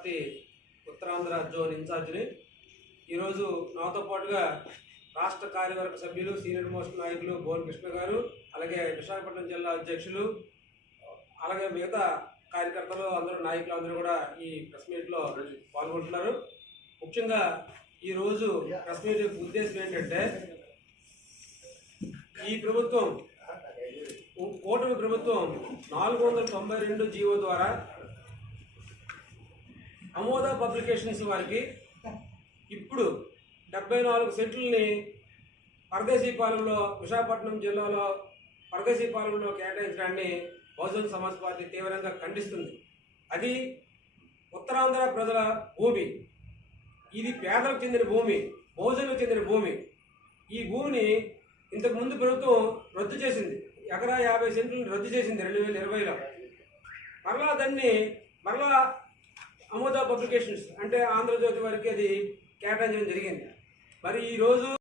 Party Uttarandhra zone ఇన్ఛార్జిని ఈరోజు నాతో పాటుగా రాష్ట్ర కార్యవర్గ సభ్యులు సీనియర్ మోస్ట్ నాయకులు బోన్ కృష్ణ గారు, అలాగే విశాఖపట్నం జిల్లా అధ్యక్షులు, అలాగే మిగతా కార్యకర్తలు అందరూ నాయకులు అందరూ కూడా ఈ ప్రెస్ మీట్లో పాల్గొంటున్నారు. ముఖ్యంగా ఈరోజు ప్రెస్ మీట్ ఉద్దేశం ఏంటంటే, ఈ ప్రభుత్వం కూటమి ప్రభుత్వం 492 జీవో ద్వారా అమోద పబ్లికేషన్స్ వారికి ఇప్పుడు 74 సెంట్లని పరదేశీపాలెంలో విశాఖపట్నం జిల్లాలో పరదేశీపాలెంలో కేటాయించడాన్ని బహుజన్ సమాజ్ పార్టీ తీవ్రంగా ఖండిస్తుంది. అది ఉత్తరాంధ్ర ప్రజల భూమి, ఇది పేదలకు చెందిన భూమి, బహుజనులకు చెందిన భూమి. ఈ భూమిని ఇంతకుముందు ప్రభుత్వం రద్దు చేసింది, ఎకరా 50 సెంట్లను రద్దు చేసింది 2020లో. మరలా అమోద పబ్లికేషన్స్ అంటే ఆంధ్రజ్యోతి వారికి అది కేటాయించడం జరిగింది. మరి ఈరోజు